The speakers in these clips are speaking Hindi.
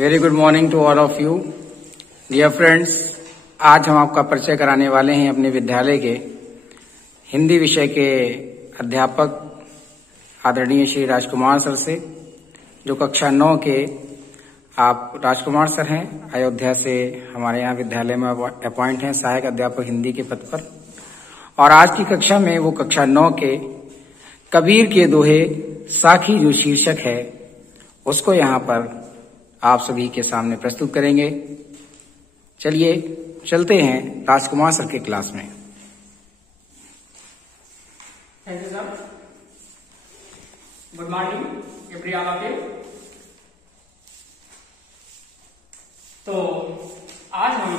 Very good morning to all of you dear friends. आज हम आपका परिचय कराने वाले हैं अपने विद्यालय के हिंदी विषय के अध्यापक आदरणीय श्री राजकुमार सर से, जो कक्षा 9 के आप राजकुमार सर हैं। अयोध्या से हमारे यहाँ विद्यालय में अपॉइंट हैं सहायक अध्यापक हिंदी के पद पर। और आज की कक्षा में वो कक्षा 9 के कबीर के दोहे साखी जो शीर्षक है उसको यहाँ पर आप सभी के सामने प्रस्तुत करेंगे। चलिए चलते हैं राजकुमार सर के क्लास में। Thank you sir. Good morning everyone of you. तो आज हम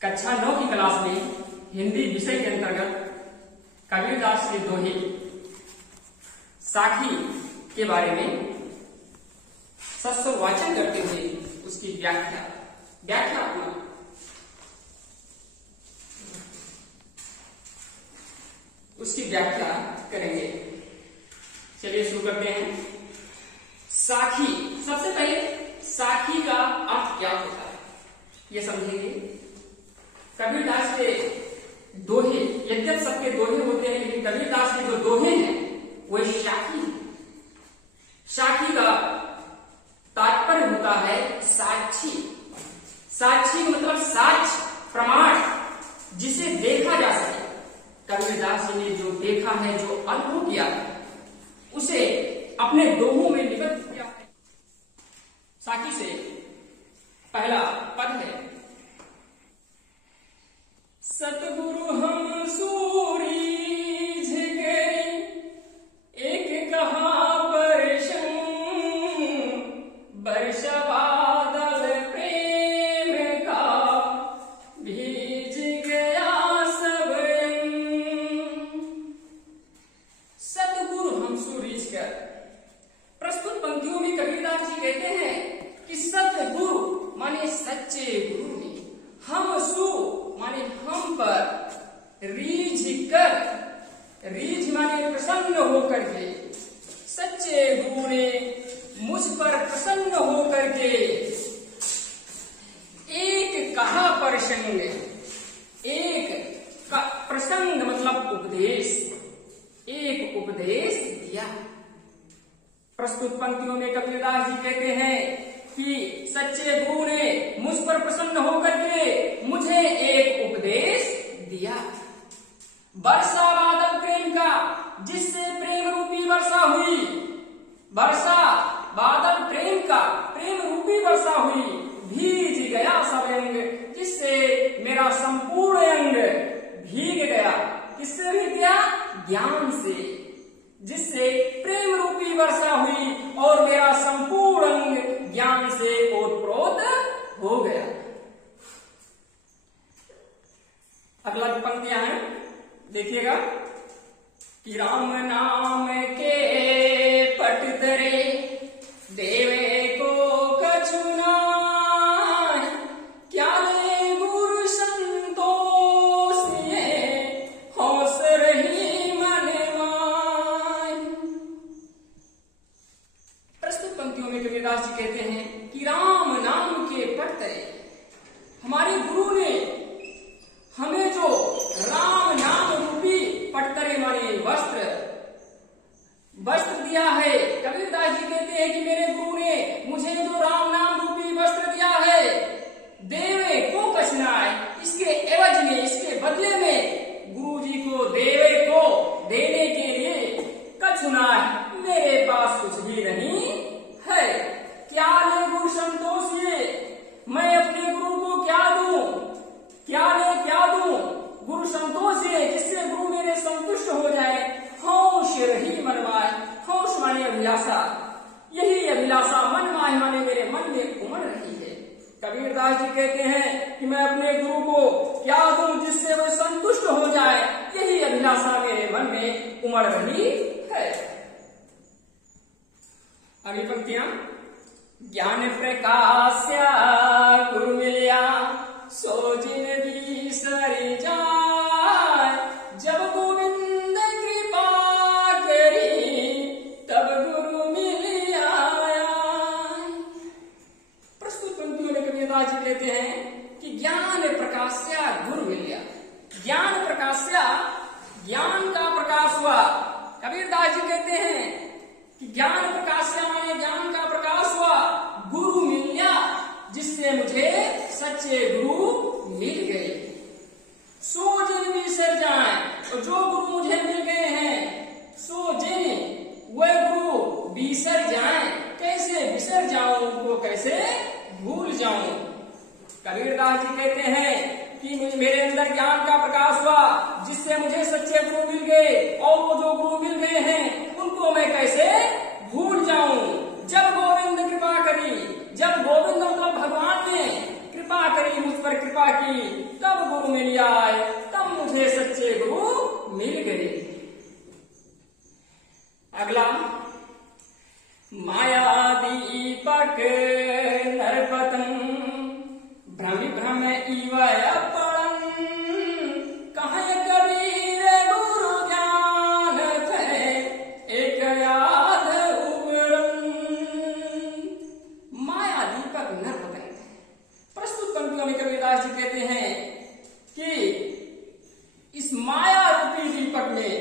कक्षा 9 की क्लास में हिंदी विषय के अंतर्गत कबीरदास के दोहे साखी के बारे में सस्व वाचन करते हुए उसकी व्याख्या करेंगे। चलिए शुरू करते हैं। साखी, सबसे पहले साखी का अर्थ क्या होता है ये समझेंगे। कबीरदास के दोहे, यद्यप सबके दोहे होते हैं लेकिन कबीरदास के जो दोहे हैं वो साखी। साखी का तात्पर्य होता है साक्षी। साक्षी मतलब साक्ष्य, प्रमाण, जिसे देखा जा सके। कबीरदास जी ने जो देखा है, जो अनुभव किया है, उसे अपने दोहों में निबद्ध किया है। साखी से पहला पद है, सतगुरु हम सूरीझ गए एक कहा बरस बादल प्रेम का भीज गया सब। सतगुरु हम सूरीझ कर। प्रस्तुत पंक्तियों में कबीरदास जी कहते हैं कि सतगुरु माने सच्चे गुरु ने, हम सु माने हम पर, रीझ कर, रीझ माने प्रसन्न होकर के, सच्चे गुरु ने मुझ पर प्रसन्न होकर के एक कहा प्रसंग, एक प्रसंग मतलब उपदेश, एक उपदेश दिया। प्रस्तुत पंक्तियों में कबीरदास जी कहते हैं कि सच्चे गुरु ने मुझ पर प्रसन्न होकर के मुझे एक उपदेश दिया। वर्षा बादल प्रेम का, जिससे प्रेम रूपी वर्षा हुई। वर्षा बादल प्रेम का, प्रेम रूपी वर्षा हुई। भीज गया सब अंग, जिससे मेरा संपूर्ण अंग भीग गया। किससे भीग गया? ज्ञान से। जिससे प्रेम रूपी वर्षा हुई और मेरा संपूर्ण अंग ज्ञान से ओतप्रोत हो गया। अगला पंक्तियां हैं, देखिएगा कि राम नाम के पट तरे देवे को कछुना, क्या ले गुरु संतोष ये हौस रही मनवाय। प्रस्तुत पंक्तियों में कबीरदास जी कहते हैं कि राम नाम के पट तरे, हमारे गुरु ने हमें जो राम नाम रूपी पटतरे माने वस्त्र दिया है। कबीरदास जी कहते हैं कि मेरे गुरु ने मुझे जो राम नाम रूपी वस्त्र दिया है, देवे को कछुनाय, इसके एवज में, इसके बदले में गुरु जी को, देवे को देने के लिए कछुनाय, मेरे पास कुछ भी नहीं है। क्या ले गुरु संतोष ये, मैं अपने गुरु को क्या दूं, क्या ले क्या दूं गुरु संतोष है, जिससे गुरु मेरे संतुष्ट हो जाए। हौश रही मनवाय, हौश माने अभिलाषा, यही अभिलाषा मनवाय माने मेरे मन में उमड़ रही है। कबीरदास जी कहते हैं कि मैं अपने गुरु को क्या दूं जिससे वह संतुष्ट हो जाए, यही अभिलाषा मेरे मन में उमड़ रही है। अगली पंक्तियां, ज्ञान प्रकाश्या गुरु मिलिया सो जिन भी सरि जाय, जब गोविंद कृपा करी तब गुरु मिल आया। कहते हैं कि ज्ञान प्रकाश्या गुरु मिलिया। ज्ञान प्रकाश्या, ज्ञान का प्रकाश हुआ। कबीरदास जी कहते हैं कि ज्ञान प्रकाश्या माने ज्ञान का प्रकाश हुआ, गुरु मिलिया, जिससे मुझे सच्चे गुरु मिल गए। सो जिन बिसर जाए, तो जो गुरु मुझे मिल गए हैं, सो जिन वह गुरु बिसर जाए। कैसे बिसर जाऊं, उनको कैसे भूल जाऊं। कबीरदास जी कहते हैं कि मेरे अंदर ज्ञान का प्रकाश हुआ, जिससे मुझे सच्चे गुरु मिल गए, और वो जो गुरु मिल गए हैं उनको मैं कैसे भूल जाऊं। जब गोविंद कृपा करी, जब गोविंद मतलब भगवान ने कृपा करी, मुझ पर कृपा की, तब गुरु मिल आए, तब मुझे सच्चे गुरु मिल गए। अगला, माया दीपक नरपतन भ्रम भ्रम इवय पड़न, कहे कबीर गुरु ज्ञान थे एक याद उबरन। माया दीपक नरपतन, प्रस्तुत पंक्तियों में कबीरदास जी कहते हैं कि इस माया रूपी दीपक में,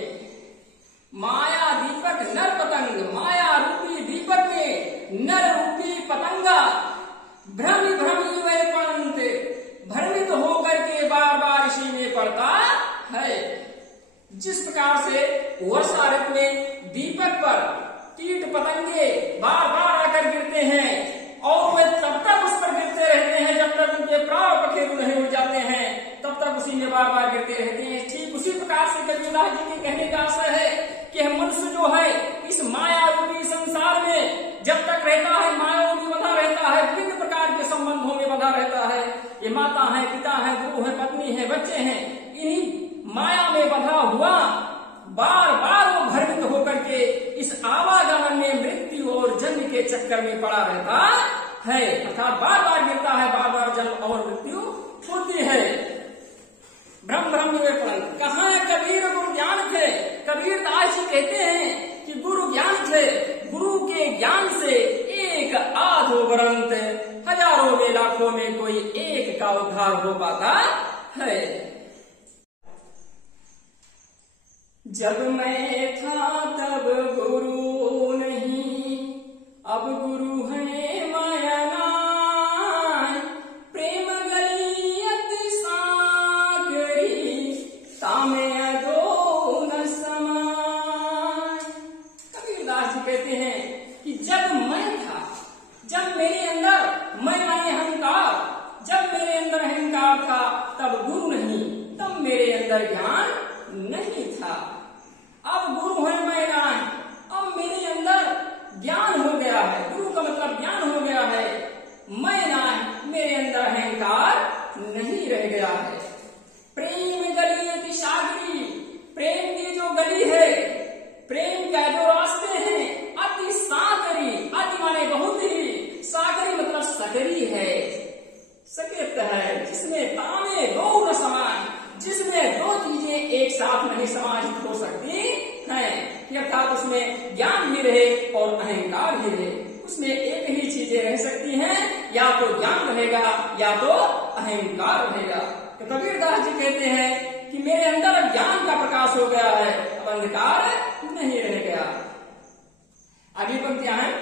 माया दीपक नर पतंग, माया रूपी दीपक में नर रूपी पतंगा भ्रमी भ्रमी वह पंत, भ्रमित होकर के बार बार इसी में पड़ता है। जिस प्रकार से वर्षा ऋतु में दीपक पर कीट पतंगे बार बार आकर गिरते हैं, और वे तब तक उस पर गिरते रहते हैं जब तक उनके प्राण पखेरु नहीं उड़ जाते हैं, तब तक उसी में बार बार गिरते रहते हैं। ठीक उसी प्रकार से कबीरदास जी के कहने का आशय है कि मनुष्य जो है इस माया रूपी संसार में जब तक रहता है, माया में बंधा रहता है, विभिन्न प्रकार के संबंधों में बंधा रहता है। ये माता है, पिता है, गुरु है, पत्नी है, बच्चे हैं, इन्हीं माया में बंधा हुआ बार बार वो भ्रमित होकर के इस आवागमन में मृत्यु और जन्म के चक्कर में पड़ा रहता है, अर्थात बार बार गिरता है, बार बार जन्म और मृत्यु होती है। भ्रम भ्रम में पड़न, कहाँ है कबीर गुरु ज्ञान थे। कबीरदास जी कहते हैं कि गुरु ज्ञान थे, गुरु के ज्ञान से एक आधो ग्रंथ, हजारों में लाखों में कोई एक का उद्धार हो पाता है। जब मैं था तब गुरु नहीं, अब गुरु है माया नाय, प्रेम गली अति सागरी, तामे अदो न समाय। कबीरदास जी कहते हैं कि जब मैं था, जब मेरे अंदर मैं माने अहंकार, जब मेरे अंदर अहंकार था तब गुरु नहीं, तब मेरे अंदर ज्ञान नहीं था। अब गुरु है मैं नाय, अब मेरे अंदर ज्ञान हो गया है। गुरु का मतलब ज्ञान हो गया है, मैं नाय, मेरे अंदर अहंकार नहीं रह गया है। प्रेम गली अति सागरी, प्रेम की जो गली है, प्रेम का जो रास्ते हैं, अति सागरी, अति माने बहुत ही, सागरी मतलब सकरी है, सकेत है, जिसमें तामे दो न समान, जिसमें दो चीजें एक साथ नहीं समाहित हो सकती हैं, अर्थात उसमें ज्ञान भी रहे और अहंकार भी रहे। उसमें एक ही चीजें रह सकती हैं, या तो ज्ञान रहेगा या तो अहंकार रहेगा। तो कबीरदास जी कहते हैं कि मेरे अंदर ज्ञान का प्रकाश हो गया है, अब अंधकार नहीं रह गया। अगली पंक्तियां हैं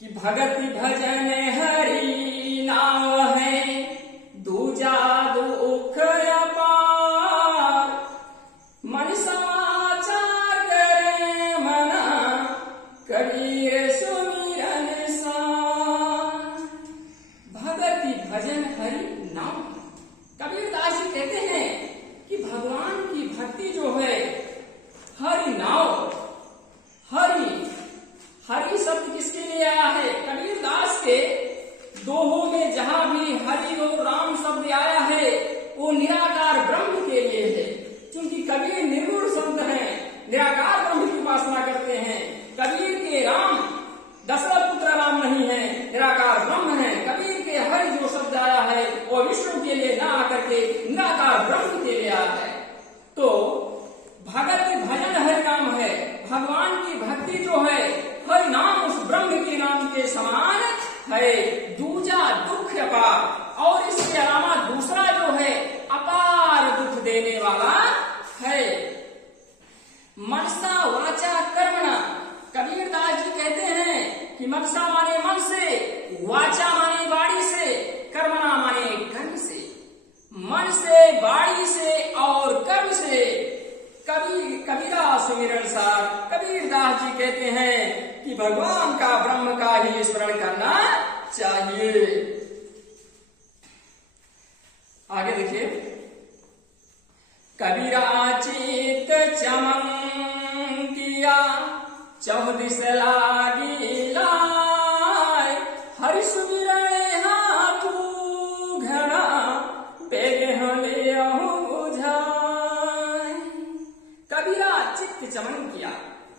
कि भगति भजन हरि नाम है, दूजा दुख अपार, मन समाचार करे मना, कबीर सुमिरन सार। भगति भजन हरि नाम। कबीरदास जी कहते हैं कि भगवान की भक्ति जो है, हरि नाम, हरि शब्द किसके लिए आया है। कबीरदास के दोहों में जहां भी हरि और राम शब्द आया है वो निराकार ब्रह्म के लिए है, क्योंकि कबीर निर्गुण संत हैं, निराकार ब्रह्म की उपासना करते हैं। कबीर के राम दशरथ पुत्र राम नहीं है, निराकार ब्रह्म है। कबीर के हरि जो शब्द आया है वो विष्णु के लिए न आकर के निराकार ब्रह्म के लिए आया है। तो भगत भजन हरि नाम है, भगवान की भक्ति जो है हरि नाम उस ब्रह्म के नाम के समान है। दूजा दुख अपार। और इसके अलावा दूसरा जो है अपार दुख देने वाला है। मनसा वाचा कर्मणा, कबीरदास जी कहते हैं कि मनसा माने मन से, वाचा माने वाणी से, कर्मणा माने कर्म से। मन से, वाणी से और कर्म से कबीरा सुमिरन सार। कबीरदास जी कहते हैं कि भगवान का, ब्रह्म का ही स्मरण करना चाहिए। आगे देखिए, कबीरा चित चमंकिया चौदिस लागी लाय, हरि सुमिरन हाथू घड़ा बेग हले बुझाय। कबीरा चित्त चमन किया।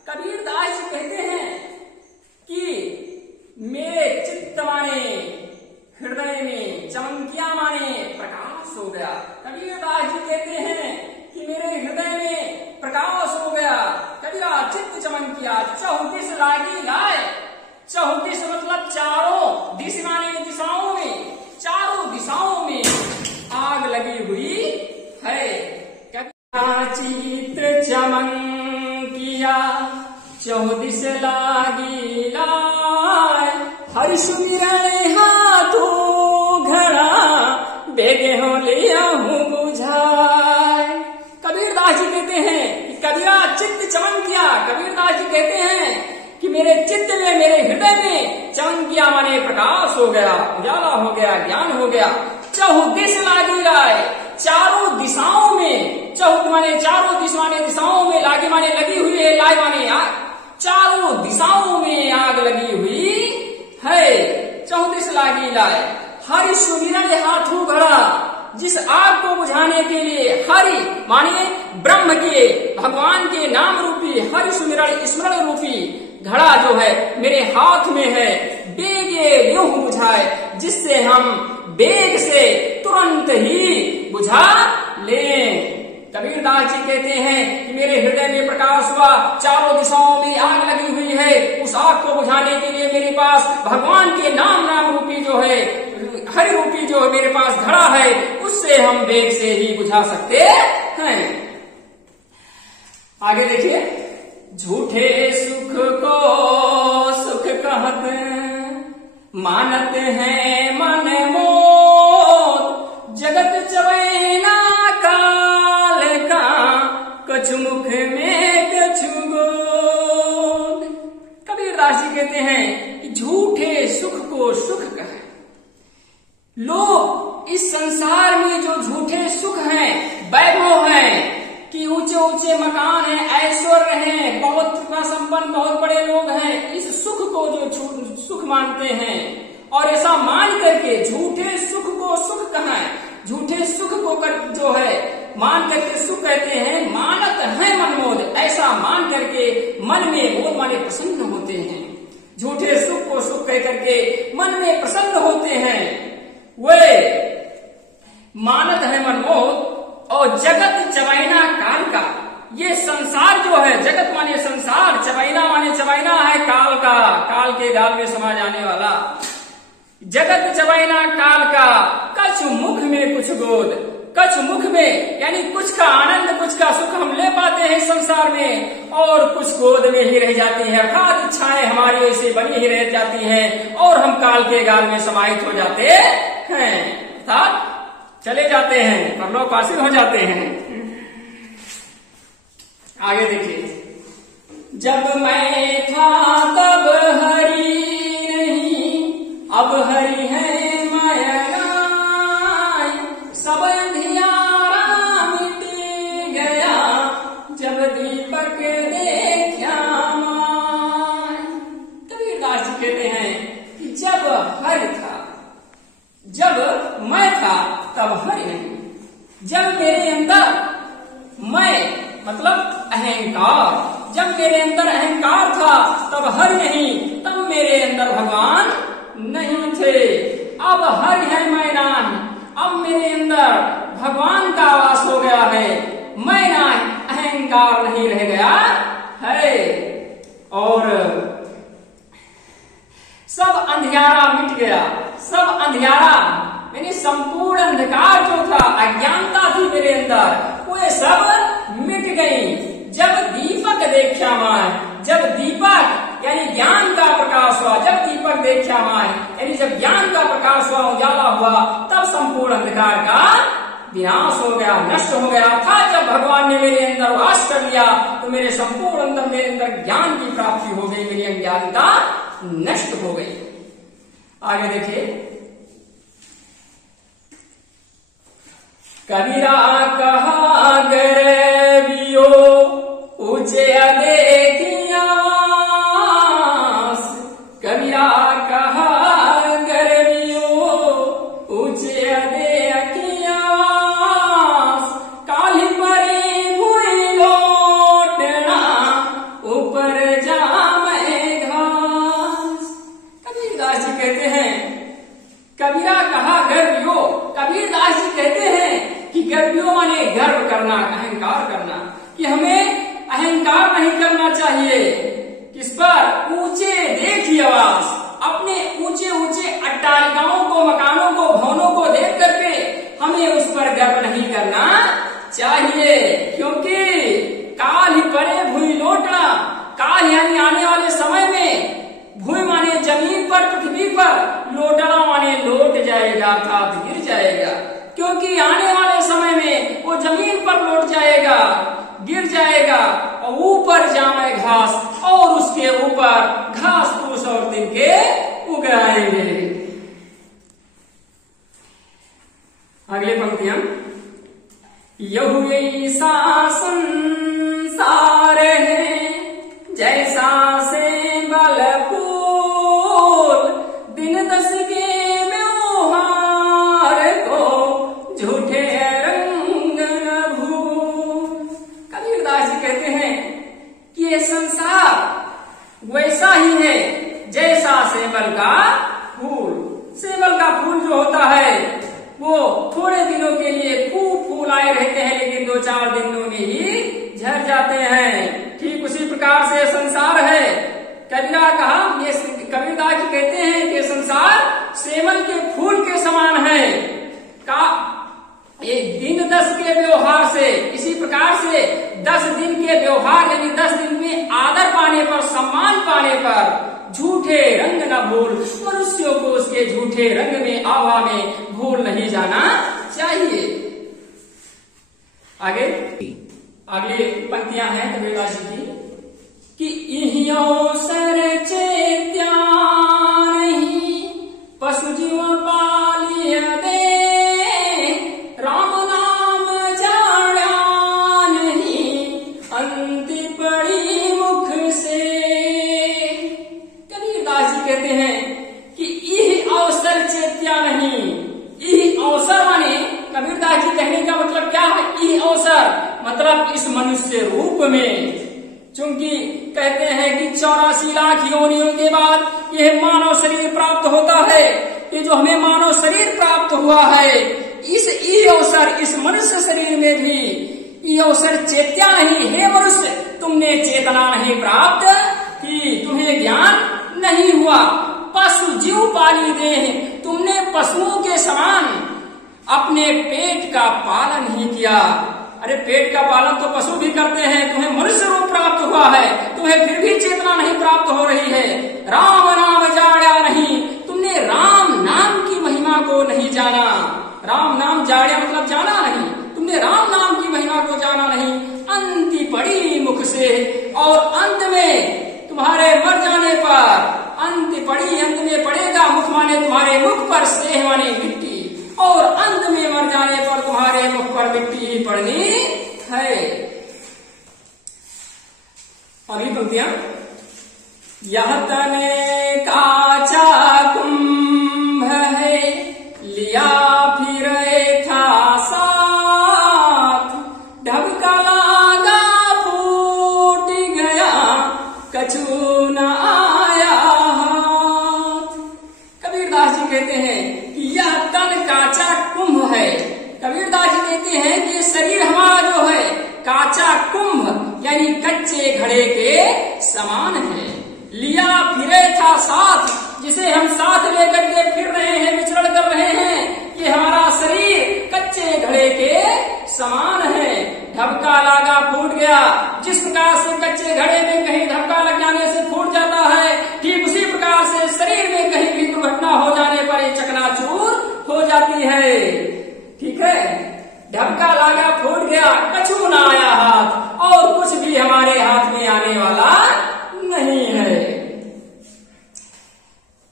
कबीरदास जी कहते हैं कि मेरे चित्त माने हृदय में, चमकिया माने प्रकाश हो गया। कबीरदास जी कहते हैं कि मेरे हृदय में प्रकाश हो गया। कबीरा चित्त चमन किया चौदिस लागी लाए। चौदिस मतलब चारों दिश माने दिशाओं में, चारों दिशाओं में आग लगी हुई है। कबीरा चित्त चमन किया चौदिस लागी लाए, हरि सुमिरन हाथू घड़ा बेगे हो लिया हूँ बुझाए। कबीरदास जी कहते हैं कि कबीरा चित्त चमन किया। कबीरदास जी कहते हैं कि मेरे चित्त में, मेरे हृदय में चमन किया माने प्रकाश हो गया, उजाला हो गया, ज्ञान हो गया। चौदिस लागी लाए, चारों दिशाओं में, चौद माने चारों दिश माने दिशाओं में, लागी माने लगी हुई है, लाई माने आग, चारों दिशाओं में आग लगी हुई है। चौदिस लागी लाए, हरि सुमिरन हाथू घड़ा, जिस आग को बुझाने के लिए हरि माने ब्रह्म के, भगवान के नाम रूपी हरि सुमिरन स्मरण रूपी घड़ा जो है मेरे हाथ में है, बेगे यूं बुझाए, जिससे हम बेग से तुरंत ही बुझा लें। कबीरदास जी कहते हैं कि मेरे हृदय में प्रकाश हुआ, चारों दिशाओं में आग लगी हुई है। उस आग को बुझाने के लिए मेरे पास भगवान के नाम रूपी जो है, हरि रूपी जो मेरे पास घड़ा है, उससे हम बेग से ही बुझा सकते हैं। आगे देखिए, झूठे सुख को सुख कहत मानत है मन मोर, जगत चवैना काल का कछु मुख में कछु गोद। कबीरदास जी कहते हैं कि झूठे सुख को सुख कहे। लोग इस संसार में जो झूठे सुख हैं, वैभव हैं, कि ऊंचे ऊंचे मकान हैं, ऐश्वर्य हैं, बहुत संपन्न, बहुत बड़े लोग हैं, इस सुख को जो सुख मानते हैं और ऐसा मान करके झूठे सुख को सुख कहें, झूठे सुख को जो है मान करके सुख कहते हैं। मानत है मनमोद, ऐसा मान करके मन में, मोद माने प्रसन्न होते हैं। झूठे सुख को सुख कह करके मन में प्रसन्न होते हैं, वे मानत है मनमोद। और जगत चवैना काल का, ये संसार जो है, जगत माने संसार, चवैना माने चवैना है काल का, काल के गाल में समा जाने वाला। जगत चवैना काल का, कछ मुख में कुछ गोद, कछ मुख में यानी कुछ का आनंद, कुछ का सुख हम ले पाते हैं संसार में, और कुछ गोद में ही रह जाती है। अर्थात इच्छाएं हमारी ऐसे बनी ही रह जाती हैं और हम काल के गाल में समाहित हो जाते हैं, अर्थात चले जाते हैं, परलोकवासी हो जाते हैं। आगे देखिए, जब मैं था तब हरि नहीं, अब हरि है माया, सब अंधियारा मिट गया, जब दीपक देखा माय। कबीरदास जी कहते हैं कि जब हरि था, जब मैं था तब हरि नहीं। जब मेरे अंदर मैं मतलब अहंकार, जब मेरे अंदर अहंकार था तब हरि नहीं, तब मेरे अंदर भगवान नहीं थे। अब हरि है मैं नहीं, अब मेरे अंदर भगवान का वास हो गया है, मैं नहीं, अहंकार नहीं रह गया है, और सब अंधियारा मिट गया, सब अंधियारा, यानी संपूर्ण अंधकार जो था, अज्ञानता थी मेरे अंदर, वो सब मिट गई। जब दीपक देखा मैं, जब दीपक यानी ज्ञान का प्रकाश हुआ, जब दीपक देखा मैं यानी जब ज्ञान का प्रकाश हुआ, उजाला हुआ, तब संपूर्ण अंधकार का विनाश हो गया, नष्ट हो गया था। जब भगवान ने मेरे अंदर वास कर लिया तो मेरे संपूर्ण अंदर, मेरे अंदर ज्ञान की प्राप्ति हो गई, मेरी अज्ञानता नष्ट हो गई। आगे देखिए, कबीरा कहा गरबियो ऊंचे देखिया, कबीरा कहा गरबियो ऊंचे देखिया, काली परी हुई लौटना ऊपर जामे घास। कबीरदास जी कहते हैं, कबीरा कहा गर्वियो, कबीरदास जी कहते हैं कि गर्वियो माने गर्व करना, अहंकार करना, कि हमें अहंकार नहीं करना चाहिए। किस पर? ऊंचे देखी आवाज, अपने ऊंचे ऊंचे अट्टालिकाओं को, मकानों को, भवनों को देख करके हमें उस पर गर्व नहीं करना चाहिए, क्योंकि काल ही परे भूमि लौटना, काल यानी आने वाले समय में, भूमि माने जमीन पर, पृथ्वी पर, लौटना माने लौट जाएगा, अर्थात गिर जाएगा, क्योंकि आने वाले समय में वो जमीन पर लौट जाएगा, गिर जाएगा, और ऊपर जामे घास, और उसके ऊपर घास फूस और तिनके उग आएंगे। अगले पंक्तियां, यहू ऐसा संसार है जैसा से बल फूल, दिन दस के व्यवहार को झूठे रंग न भूल। कबीरदास जी कहते हैं कि ये संसार वैसा ही है जैसा सेवल का फूल। सेवल का फूल जो होता है वो थोड़े दिनों के लिए खूब फूल आए रहते हैं, लेकिन 2-4 दिनों में ही झड़ जाते हैं। ठीक उसी प्रकार से संसार है। कबीरा कहा, ये कबीरदास जी कहते हैं कि संसार सेवल के फूल के समान है। का ये दिन 10 के व्यवहार से, इसी प्रकार से 10 दिन के व्यवहार यानी 10 दिन में आदर पाने पर, सम्मान पाने पर झूठे रंग न भूल, मनुष्यों को उसके झूठे रंग में, आवा में भूल नहीं जाना चाहिए। आगे अगली पंक्तियां हैं कबीरदास जी की, कि इहियो सर चेत्या नहीं पशु जीव पालिय दे, राम नाम जाड़ा नहीं अंति पड़ी मुख से। कबीरदास जी कहते हैं कि यह अवसर चेत्या नहीं, यह अवसर माने, कबीरदास जी कहने का मतलब क्या है? यह अवसर मतलब इस मनुष्य रूप में, चूंकि कहते हैं कि 84 लाख योनियों के बाद यह मानव शरीर प्राप्त होता है। ये जो हमें मानव शरीर प्राप्त हुआ है, इस अवसर, इस मनुष्य शरीर में भी ये अवसर चेत्या नहीं है। मनुष्य, तुमने चेतना नहीं प्राप्त की, तुम्हें ज्ञान नहीं हुआ। पशु जीव पाली दे, तुमने पशुओं के समान अपने पेट का पालन ही किया। अरे पेट का पालन तो पशु भी करते हैं, तुम्हें मनुष्य रूप प्राप्त हुआ है, तुम्हें फिर भी चेतना नहीं प्राप्त हो रही है। राम नाम जाड़ा नहीं, तुमने राम नाम की महिमा को नहीं जाना। राम नाम जाड़ा मतलब जाना नहीं, तुमने राम नाम की महिमा को जाना नहीं। अंति पड़ी मुख से, और अंत में तुम्हारे मर जाने पर, अंत पड़ी अंत में पड़ेगा, मुख माने तुम्हारे मुख पर, स्नेह माने मिट्टी, और अंत में मर जाने पर तुम्हारे मुख पर मिट्टी ही पड़नी है। अगली पंक्तियां, यह तने काचा कुंभ है लिया फिर था साथ, ढबका लागा फूट गया कछु न आया हाथ। कबीरदास जी कहते हैं कि यह तन काचा कुंभ है। कबीरदास जी कहते हैं कि शरीर हमारा जो है काचा कुंभ यानी कच्चे घड़े के समान है। लिया फिरे था साथ, जिसे हम साथ लेकर के फिर रहे हैं, समान है। ढबका लागा फूट गया, जिस प्रकार से कच्चे घड़े में कहीं धक्का लग जाने से फूट जाता है, ठीक उसी प्रकार से शरीर में कहीं भी दुर्घटना हो जाने पर ये चकनाचूर हो जाती है। ठीक है, ढबका लागा फूट गया, कछु ना आया हाथ, और कुछ भी हमारे हाथ में आने वाला नहीं है।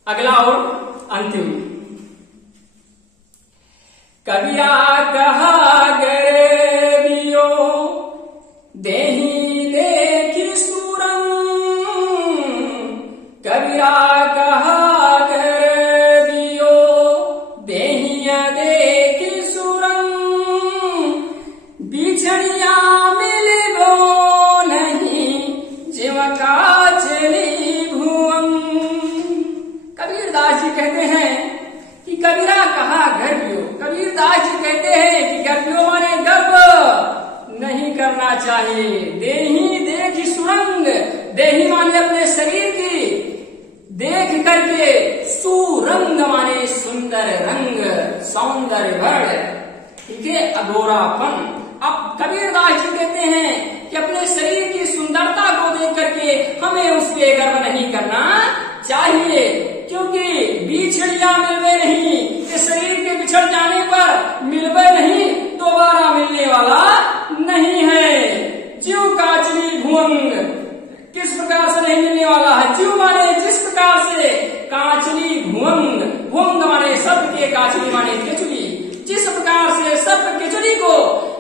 अगला और अंतिम, कबीरा कहा गरीबियो देही देखी सुरंग, कबीरा कहा गरीबियो देही देखी सुरंग, बिछड़िया मिलबो नहीं जीव काचली भुवंग। कबीरदास जी कहते हैं कि कबीरा कहा गर्भियो, कबीरदास जी कहते हैं कि गर्भियो माने गर्भ नहीं करना चाहिए। देही देखी सुरंग, देही माने अपने शरीर की, देख करके सुरंग माने सुंदर रंग, सौंदर्य वर्ण, ठीक है, अधूरापन। अब कबीरदास जी कहते हैं कि अपने शरीर की सुंदरता को देख करके हमें उसके गर्व नहीं करना चाहिए, क्योंकि बिछड़िया मिलवे नहीं, इस शरीर के बिछड़ जाने पर मिलवे नहीं, दोबारा मिलने वाला नहीं है। जीव काचली भुवंग, किस प्रकार से नहीं मिलने वाला है? जीव माने जिस प्रकार से, काचली भुवंग, भुवंग माने शब्द के, काचली माने केचुली, जिस प्रकार से शब्द केचुली को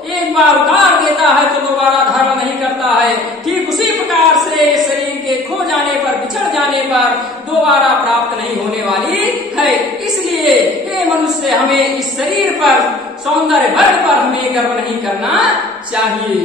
एक बार उतार देता है तो दोबारा धारण नहीं करता है, ठीक उसी प्रकार से शरीर के खो जाने पर, बिछड़ जाने पर दोबारा प्राप्त नहीं होने वाली है। इसलिए हे मनुष्य, हमें इस शरीर पर, सौंदर्य वर्ग पर हमें गर्व नहीं करना चाहिए।